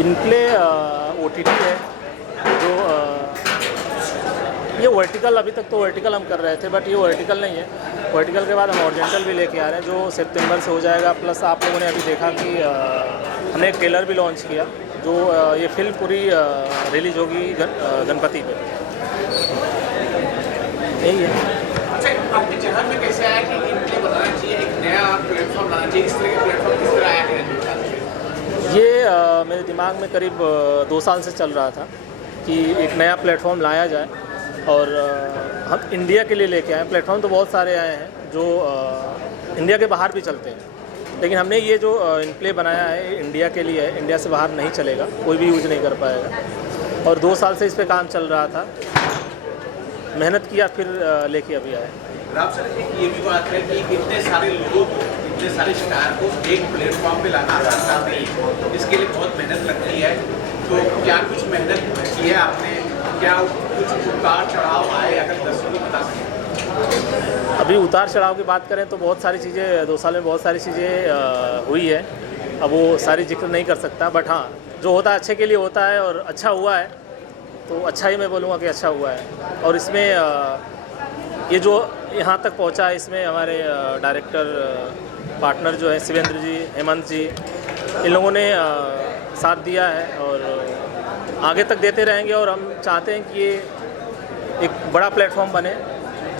इनप्ले OTT है जो ये वर्टिकल, अभी तक तो वर्टिकल हम कर रहे थे, बट ये वर्टिकल नहीं है। वर्टिकल के बाद हम हॉरिजॉन्टल भी लेके आ रहे हैं जो सितंबर से हो जाएगा। प्लस आप लोगों ने अभी देखा कि हमने एक ट्रेलर भी लॉन्च किया जो ये फिल्म पूरी रिलीज होगी गणपति पे। यही है। अच्छा, आपके जहन में कैसे आया कि इनप्ले बनाना चाहिए, एक नया प्लेटफॉर्म लाना चाहिए? इस तरह के प्लेटफॉर्म किस तरह आया है? ये मेरे दिमाग में करीब 2 साल से चल रहा था कि एक नया प्लेटफॉर्म लाया जाए और हम इंडिया के लिए लेके आए। प्लेटफॉर्म तो बहुत सारे आए हैं जो इंडिया के बाहर भी चलते हैं, लेकिन हमने ये जो इनप्ले बनाया है इंडिया के लिए है। इंडिया से बाहर नहीं चलेगा, कोई भी यूज़ नहीं कर पाएगा। और 2 साल से इस पे काम चल रहा था, मेहनत किया, फिर लेके अभी आए। राव सर, एक ये भी बात है कि इतने सारे लोगों को, इतने सारे स्टार को एक प्लेटफॉर्म पे लाना आसान काम नहीं है, इसके लिए बहुत मेहनत लगती है। तो क्या कुछ मेहनत की है आपने? क्या कुछ उतार चढ़ाव आए, अगर दर्शकों को बता सकें? अभी उतार चढ़ाव की बात करें तो बहुत सारी चीज़ें 2 साल में बहुत सारी चीज़ें हुई है। अब वो सारी जिक्र नहीं कर सकता, बट हाँ, जो होता है अच्छे के लिए होता है और अच्छा हुआ है तो अच्छा ही मैं बोलूँगा कि अच्छा हुआ है। और इसमें ये जो यहाँ तक पहुँचा है, इसमें हमारे डायरेक्टर पार्टनर जो है शिवेंद्र जी, हेमंत जी, इन लोगों ने साथ दिया है और आगे तक देते रहेंगे। और हम चाहते हैं कि ये एक बड़ा प्लेटफॉर्म बने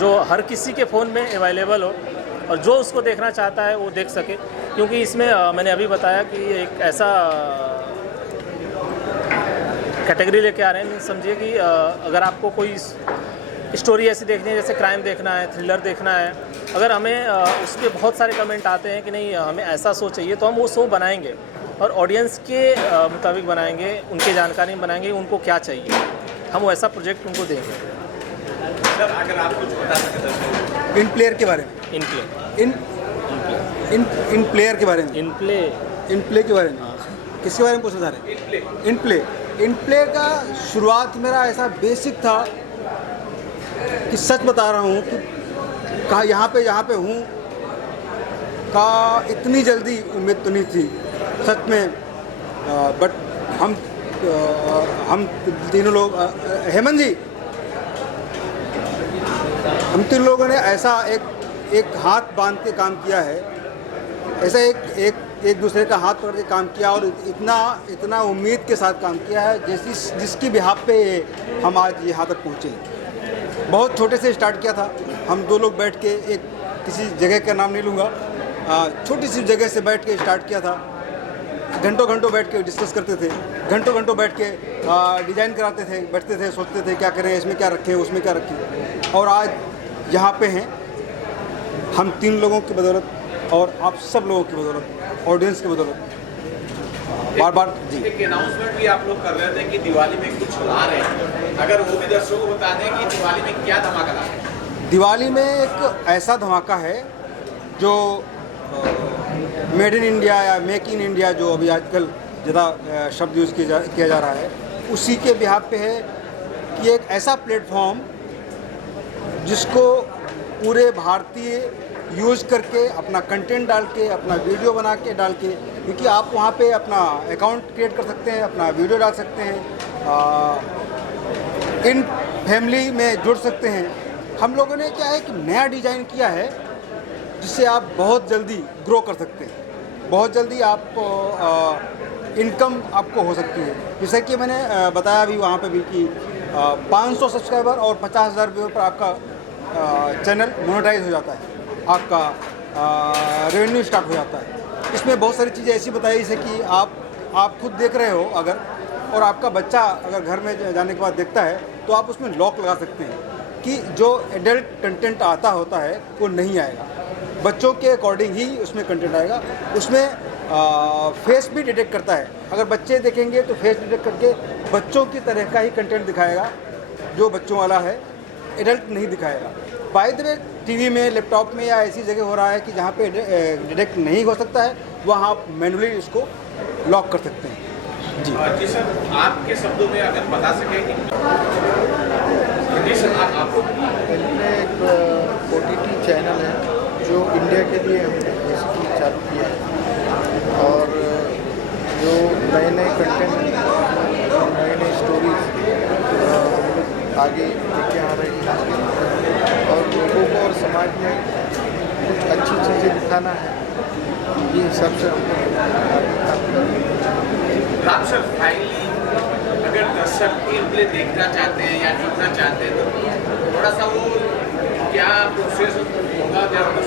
जो हर किसी के फ़ोन में अवेलेबल हो और जो उसको देखना चाहता है वो देख सके। क्योंकि इसमें मैंने अभी बताया कि एक ऐसा कैटेगरी लेके आ रहे हैं, समझिए कि अगर आपको कोई स्टोरी ऐसी देखनी है, जैसे क्राइम देखना है, थ्रिलर देखना है, अगर हमें उस पर बहुत सारे कमेंट आते हैं कि नहीं हमें ऐसा शो चाहिए, तो हम वो शो बनाएंगे और ऑडियंस के मुताबिक बनाएंगे, उनके जानकारी में बनाएंगे उनको क्या चाहिए। हम वैसा प्रोजेक्ट उनको देंगे। सर, अगर आप कुछ बता सकें इन प्लेयर के बारे में, इन प्लेयर के बारे में, इन प्ले के बारे में किसके बारे में पूछना चाह रहे हैं? इन प्ले का शुरुआत मेरा ऐसा बेसिक था कि सच बता रहा हूँ कि कहा यहाँ पे हूँ का इतनी जल्दी उम्मीद तो नहीं थी सच में। बट हम तीनों लोग, हेमंत जी, हम तीन लोगों ने ऐसा एक हाथ बांध के काम किया है, ऐसा एक दूसरे का हाथ पकड़ के काम किया और इतना उम्मीद के साथ काम किया है जिसकी बिहाफ पे हम आज यहाँ तक पहुँचे। बहुत छोटे से स्टार्ट किया था। हम 2 लोग बैठ के, एक किसी जगह का नाम नहीं लूँगा, छोटी सी जगह से बैठ के स्टार्ट किया था। घंटों बैठ के डिस्कस करते थे, घंटों बैठ के डिज़ाइन कराते थे, बैठते थे, सोचते थे क्या करें, इसमें क्या रखें, उसमें क्या रखें। और आज यहाँ पे हैं हम 3 लोगों की बदौलत और आप सब लोगों की बदौलत, ऑडियंस की बदौलत। बार जी, एक अनाउंसमेंट भी आप लोग कर रहे थे कि दिवाली में कुछ ला रहे हैं, अगर वो भी दर्शकों को बता दें कि दिवाली में क्या धमाका ला रहे हैं? दिवाली में एक ऐसा धमाका है जो मेड इन इंडिया या मेक इन इंडिया, जो अभी आजकल ज़्यादा शब्द यूज़ किया जा रहा है, उसी के बिहाफ पे है कि एक ऐसा प्लेटफॉर्म जिसको पूरे भारतीय यूज़ करके अपना कंटेंट डाल के, अपना वीडियो बना के डाल के, क्योंकि आप वहाँ पे अपना अकाउंट क्रिएट कर सकते हैं, अपना वीडियो डाल सकते हैं, इन फैमिली में जुड़ सकते हैं। हम लोगों ने क्या है कि नया डिज़ाइन किया है जिससे आप बहुत जल्दी ग्रो कर सकते हैं, बहुत जल्दी आप इनकम आपको हो सकती है। जैसे कि मैंने बताया अभी वहाँ पे भी कि 500 सब्सक्राइबर और 50,000 व्यूअर पर आपका चैनल मोनेटाइज हो जाता है, आपका रेवेन्यू स्टार्ट हो जाता है। इसमें बहुत सारी चीज़ें ऐसी बताई जैसे कि आप खुद देख रहे हो अगर, और आपका बच्चा अगर घर में जाने के बाद देखता है तो आप उसमें लॉक लगा सकते हैं कि जो एडल्ट कंटेंट आता होता है वो नहीं आएगा, बच्चों के अकॉर्डिंग ही उसमें कंटेंट आएगा। उसमें फेस भी डिटेक्ट करता है, अगर बच्चे देखेंगे तो फेस डिटेक्ट करके बच्चों की तरह का ही कंटेंट दिखाएगा जो बच्चों वाला है, एडल्ट नहीं दिखाएगा। बाय द वे, टीवी में, लैपटॉप में या ऐसी जगह हो रहा है कि जहाँ पे डिटेक्ट नहीं हो सकता है, वहाँ आप मैनुअली इसको लॉक कर सकते हैं। जी सर, आपके शब्दों में अगर बता सकें कि जी सर, आपको एक OTT चैनल है जो इंडिया के लिए हमने बेसिकली चालू किया है और जो नए नए कंटेंट नए नए स्टोरीज आगे लेके आ रही है और लोगों को और समाज में कुछ अच्छी चीज़ें दिखाना है, ये हिसाब से हमको आगे काम कर रहे हैं। राम सर, फाइनली अगर दर्शक इन प्ले देखना चाहते हैं या देखना चाहते हैं तो थोड़ा सा वो क्या प्रोसेस होगा, क्या होगा?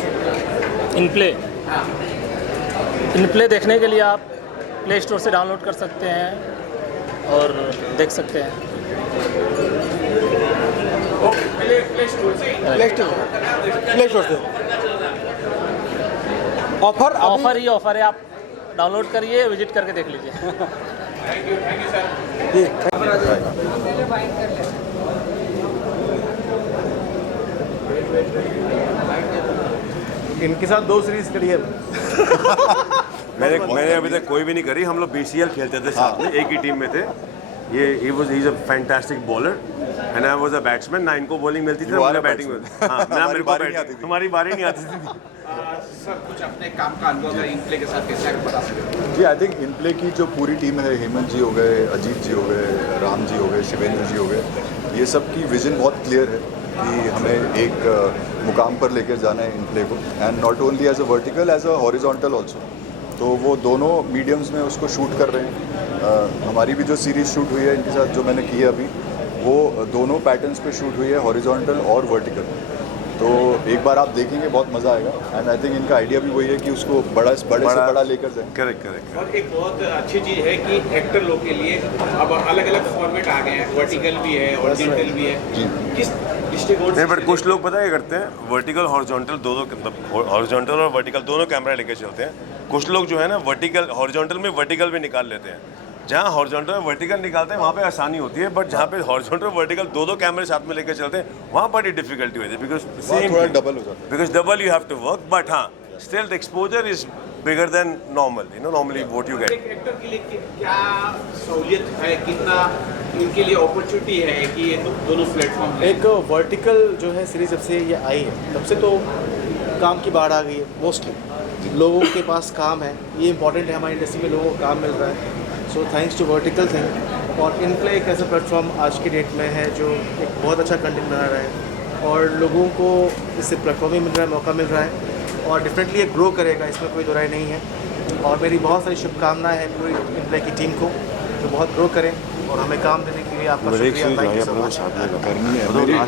इन प्ले हाँ, इन प्ले देखने के लिए आप प्ले स्टोर से डाउनलोड कर सकते हैं और देख सकते हैं। ओके, प्ले स्टोर से प्ले स्टोर से ऑफर ही ऑफर है, आप डाउनलोड करिए, विजिट करके देख लीजिए। Thank you sir. इनके साथ 2 सीरीज करी है। मैंने अभी तक कोई भी नहीं करी। हम लोग BCL खेलते थे साथ में, एक ही टीम में थे। ये he is a fantastic bowler and I was a batsman. ना इनको बॉलिंग मिलती थी ना मुझे बैटिंग मिलती। हाँ, ना मेरे को बैटिंग, हमारी बारी नहीं आती थी। सर, कुछ अपने काम का अनुभव है इन प्ले के साथ कैसे बता सकते हैं? जी, आई थिंक इन प्ले की जो पूरी टीम है, हेमंत जी हो गए, अजीत जी हो गए, राम जी हो गए, शिवेंद्र जी हो गए, ये सब की विजन बहुत क्लियर है कि हमें एक मुकाम पर लेकर जाना है इन प्ले को, and not only as a vertical, as a horizontal also. तो वो दोनों मीडियम्स में उसको शूट कर रहे हैं। हमारी भी जो सीरीज़ शूट हुई है इनके साथ, जो मैंने की है अभी, वो दोनों पैटर्न्स पे शूट हुई है, हॉरिजॉन्टल और वर्टिकल। तो एक बार आप देखेंगे, बहुत मज़ा आएगा। एंड आई थिंक इनका आइडिया भी वही है कि उसको बड़े से बड़ा लेकर जाएं। करेक्ट। और एक बहुत अच्छी चीज़ है कि एक्टर लोग के लिए अब अलग अलग फॉर्मेट आ गए हैं, वर्टिकल भी है, हॉरिजॉन्टल भी है। जी। किस दृष्टिकोण नहीं, बट कुछ लोग पता है क्या करते हैं, वर्टिकल हॉरिजॉन्टल दोनों, हॉरिजॉन्टल और वर्टिकल दोनों कैमरा लेके चलते हैं। कुछ लोग जो है ना, वर्टिकल हॉरिजॉन्टल में वर्टिकल भी निकाल लेते हैं। जहाँ हॉरिजॉन्टल में वर्टिकल निकालते हैं वहाँ पे आसानी होती है, बट जहाँ पे हॉरिजॉन्टल वर्टिकल दो कामरे साथ में लेकर चलते हैं वहाँ बड़ी डिफिकल्टी होती है, बिकॉज थोड़ा डबल हो जाता है। Because double you have to work, but हाँ still the exposure is bigger than normal, you know, normally what you get. एक एक्टर के लिए क्या सहूलियत है, कितना इनके लिए अपॉर्चुनिटी है कि ये दोनों प्लेटफॉर्म है? एक वर्टिकल जो है सीरीज जब से ये आई है तब से तो काम की बाढ़ आ गई है। मोस्टली लोगों के पास काम है, ये इंपॉर्टेंट है हमारी इंडस्ट्री में, लोगों को काम मिल रहा है। So thanks to vertical thing. और इन प्ले एक ऐसा प्लेटफॉर्म आज की डेट में है जो एक बहुत अच्छा कंटेंट बना रहा है और लोगों को इससे प्लेटफॉर्म भी मिल रहा है, मौका मिल रहा है और डेफिनेटली ये ग्रो करेगा, इसमें कोई दो राय नहीं है। और मेरी बहुत सारी शुभकामनाएं हैं पूरी इन प्ले की टीम को, जो बहुत ग्रो करें और हमें काम देने के लिए आपका शुक्रिया। Thank you so much.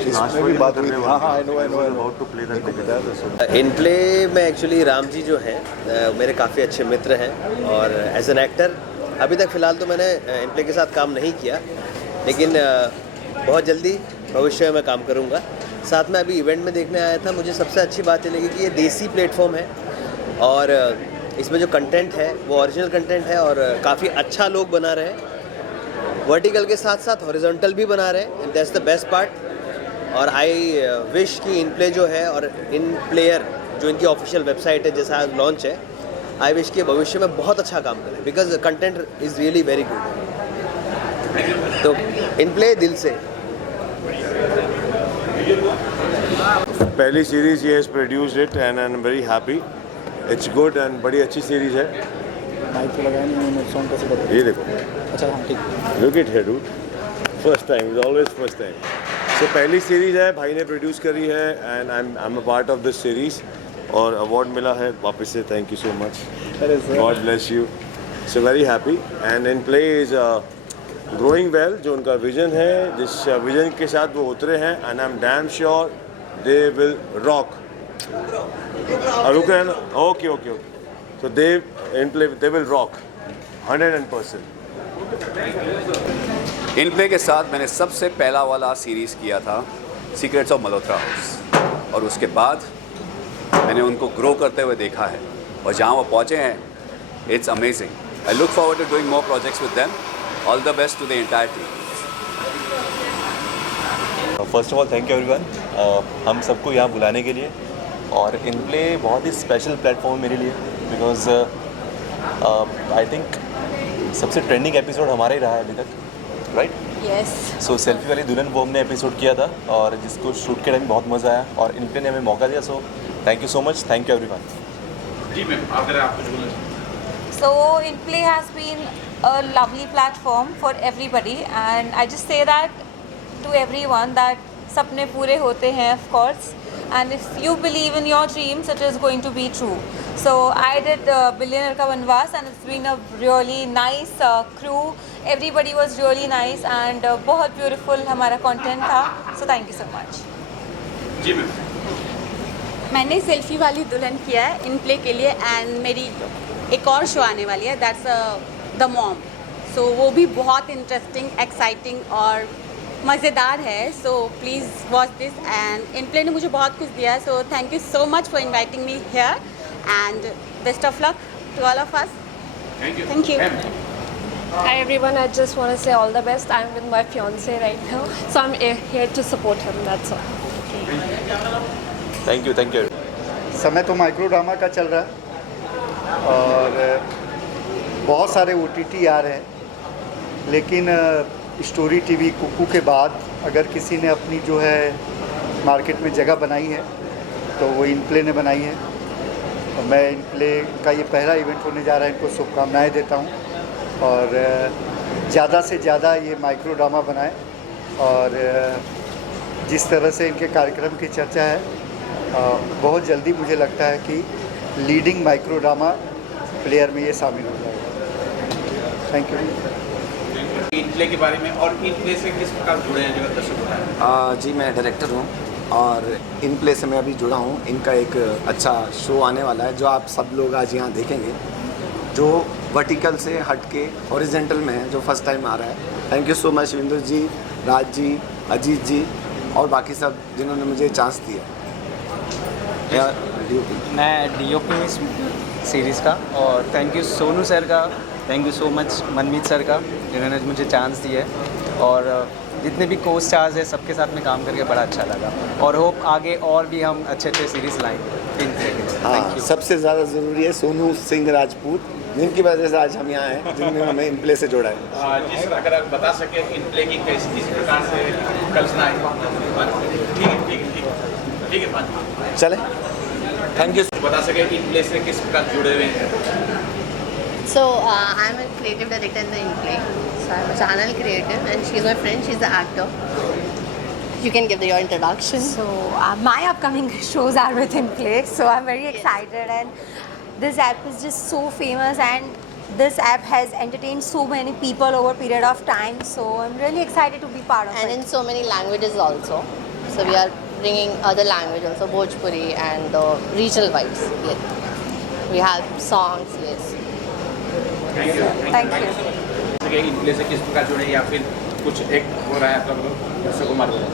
इसमें भी बात हुई थी। हाँ, आई नो। इन प्ले में एक्चुअली राम जी जो हैं मेरे काफ़ी अच्छे मित्र हैं और एज एन एक्टर अभी तक फ़िलहाल तो मैंने इन प्ले के साथ काम नहीं किया, लेकिन बहुत जल्दी भविष्य में मैं काम करूँगा। साथ में अभी इवेंट में देखने आया था, मुझे सबसे अच्छी बात ये लगी कि ये देसी प्लेटफॉर्म है और इसमें जो कंटेंट है वो ओरिजिनल कंटेंट है और काफ़ी अच्छा लोग बना रहे हैं। वर्टिकल के साथ साथ हॉरिजॉन्टल भी बना रहे हैं, and that's the best part. और आई विश कि इन प्ले जो है और इन प्लेयर जो इनकी ऑफिशियल वेबसाइट है जैसा आज लॉन्च है, आई विश कि भविष्य में बहुत अच्छा काम करें, because content is really very good. तो इन प्ले दिल से। पहली सीरीज ये produced it and I am very happy, it's good and बड़ी अच्छी सीरीज है। माइक तो लगाया नहीं मैंने, सॉन्ग कैसे बता? ये देखो, अच्छा हाँ ठीक। Look it here dude, first time is always first time. So पहली सीरीज है, भाई ने प्रोड्यूस करी है and I am a part of this series और अवार्ड मिला है वापस से, thank you so much, God bless you. So very happy and in play is growing well. जो उनका विजन है, जिस विजन के साथ वो उतरे हैं, and I am damn sure they will rock. रुक रहे हैं ना? Okay okay okay. So they in play they will rock 100%। In play के साथ मैंने सबसे पहला वाला सीरीज़ किया था सीक्रेट्स ऑफ मल्होत्रा हाउस, और उसके बाद मैंने उनको ग्रो करते हुए देखा है और जहाँ वो पहुँचे हैं, it's amazing. I look forward to doing more projects with them. All the best to the entire team. First of all thank you everyone हम सबको यहाँ बुलाने के लिए। और इन प्ले बहुत ही स्पेशल प्लेटफॉर्म मेरे लिए, बिकॉज आई थिंक सबसे ट्रेंडिंग एपिसोड हमारा ही रहा है अभी तक, राइट? यस। सो सेल्फी वाली दुल्हन वो हमने एपिसोड किया था और जिसको शूट के टाइम बहुत मज़ा आया और इन प्ले ने हमें मौका दिया। So thank you so much, thank you everyone. जी मैम, अगर आप कुछ बोलना So InPlay has been a lovely platform for everybody, and I just say that to everyone that sapne pure hote hain, of course, and if you believe in your dreams, it is going to be true. So I did Billionaire Ka Vanvas, and it's been a really nice crew. Everybody was really nice, and बहुत beautiful हमारा content था. So thank you so much. जी ma'am, मैंने selfie वाली दुल्हन किया है in play के लिए, एंड मेरी एक और शो आने वाली है, दैट्स द मॉम. सो वो भी बहुत इंटरेस्टिंग, एक्साइटिंग और मज़ेदार है. So please watch this. And in play ने मुझे बहुत कुछ दिया है, so thank you so much for inviting me here, and best of luck to all of us. Thank you. Thank you. Hi everyone, I just want to say all the best. I'm with my fiance right now, so I'm here to support him, that's all. Thank you. समय तो micro drama का चल रहा है और बहुत सारे OTT आ रहे हैं, लेकिन स्टोरी टीवी कुकू के बाद अगर किसी ने अपनी जो है मार्केट में जगह बनाई है तो वो InPlay ने बनाई है. और मैं InPlay का ये पहला इवेंट होने जा रहा है, इनको शुभकामनाएं देता हूँ और ज़्यादा से ज़्यादा ये माइक्रो ड्रामा बनाएं. और जिस तरह से इनके कार्यक्रम की चर्चा है, बहुत जल्दी मुझे लगता है कि लीडिंग माइक्रो ड्रामा प्लेयर में ये शामिल हो जाएगा. Thank you. InPlay के बारे में और InPlay से किस प्रकार जुड़े हैं जगत दर्शक बताएं. जी मैं डायरेक्टर हूँ और InPlay से मैं अभी जुड़ा हूँ. इनका एक अच्छा शो आने वाला है जो आप सब लोग आज यहाँ देखेंगे, जो वर्टिकल से हट के हॉरिजेंटल में है, जो फर्स्ट टाइम आ रहा है. Thank you so much Shivendra ji, Raj ji, Ajit ji और बाकी सब जिन्होंने मुझे चांस दिया. मैं DOP सीरीज़ का, और थैंक यू सोनू सर का, thank you so much Manmeet sir का जिन्होंने मुझे चांस दिया है. और जितने भी को स्टार्स हैं सबके साथ में काम करके बड़ा अच्छा लगा, और होप आगे और भी हम अच्छे अच्छे सीरीज़ लाएंगे InPlay के लिए. हाँ, सबसे ज़्यादा ज़रूरी है सोनू सिंह राजपूत, जिनकी वजह से आज हम यहाँ हैं, जिन्होंने हमें InPlay से जोड़ा है. जिस अगर आप बता सकें InPlay की किस प्रकार से कल्पना है. ठीक है बात चले. Thank you. बता सकें InPlay से किस प्रकार जुड़े हुए हैं. So I'm a creative director in the InPlay. So I'm a channel creative, and she's my friend. She's the actor. You can give your introduction. So my upcoming shows are with InPlay, so I'm very excited, and this app is just so famous, and this app has entertained so many people over a period of time, so I'm really excited to be part of it. And in so many languages also. So we are bringing other languages also, Bhojpuri and regional vibes. Yes. We have songs, yes. Thank you. Thank you. InPlay से किस प्रकार जुड़े या फिर कुछ एक हो रहा है आपका दर्शकों को मालूम है.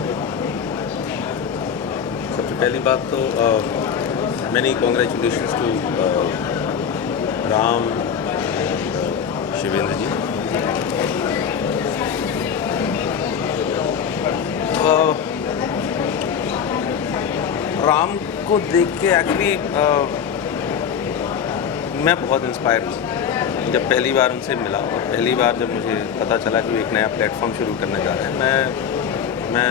सबसे पहली बात तो many congratulations to Ram Shivendra ji. Ram को देख के एक्चुअली मैं बहुत इंस्पायर हूँ. जब पहली बार उनसे मिला और पहली बार जब मुझे पता चला कि वो एक नया प्लेटफॉर्म शुरू करने जा रहे हैं, मैं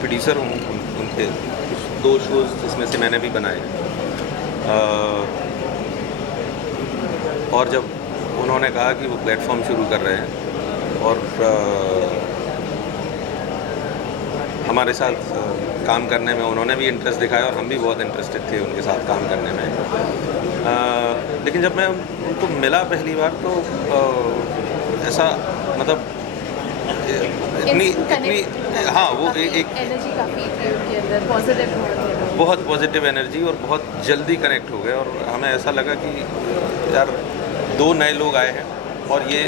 प्रोड्यूसर हूँ उनके कुछ 2 शोज़ जिसमें से मैंने भी बनाए. और जब उन्होंने कहा कि वो प्लेटफॉर्म शुरू कर रहे हैं और हमारे साथ काम करने में उन्होंने भी इंटरेस्ट दिखाया और हम भी बहुत इंटरेस्टेड थे उनके साथ काम करने में. लेकिन जब मैं उनको मिला पहली बार तो ऐसा मतलब इतनी हाँ वो एक एनर्जी काफ़ी थी उनके अंदर, पॉजिटिव, बहुत पॉजिटिव एनर्जी, और बहुत जल्दी कनेक्ट हो गए. और हमें ऐसा लगा कि यार 2 नए लोग आए हैं और ये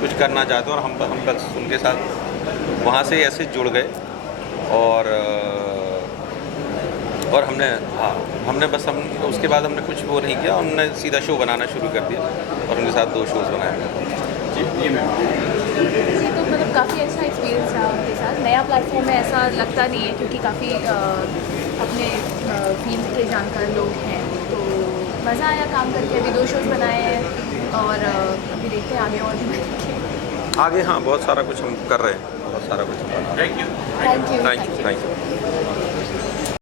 कुछ करना चाहते हैं, और हम बस उनके साथ वहाँ से ऐसे जुड़ गए. और हमने बस उसके बाद हमने कुछ वो नहीं किया, हमने सीधा शो बनाना शुरू कर दिया और उनके साथ 2 शोज़ बनाए. जी मैम. जी तो मतलब काफ़ी अच्छा एक्सपीरियंस रहा उनके साथ. नया प्लेटफॉर्म में ऐसा लगता नहीं है क्योंकि काफ़ी अपने फील्ड के जानकार लोग हैं, तो मज़ा आया काम करके. अभी 2 शोज़ बनाए हैं और अभी देखते हैं आगे और भी बनेंगे. आगे हाँ बहुत सारा कुछ हम कर रहे हैं, बहुत सारा कुछ. Thank you. Thank you. Thank you.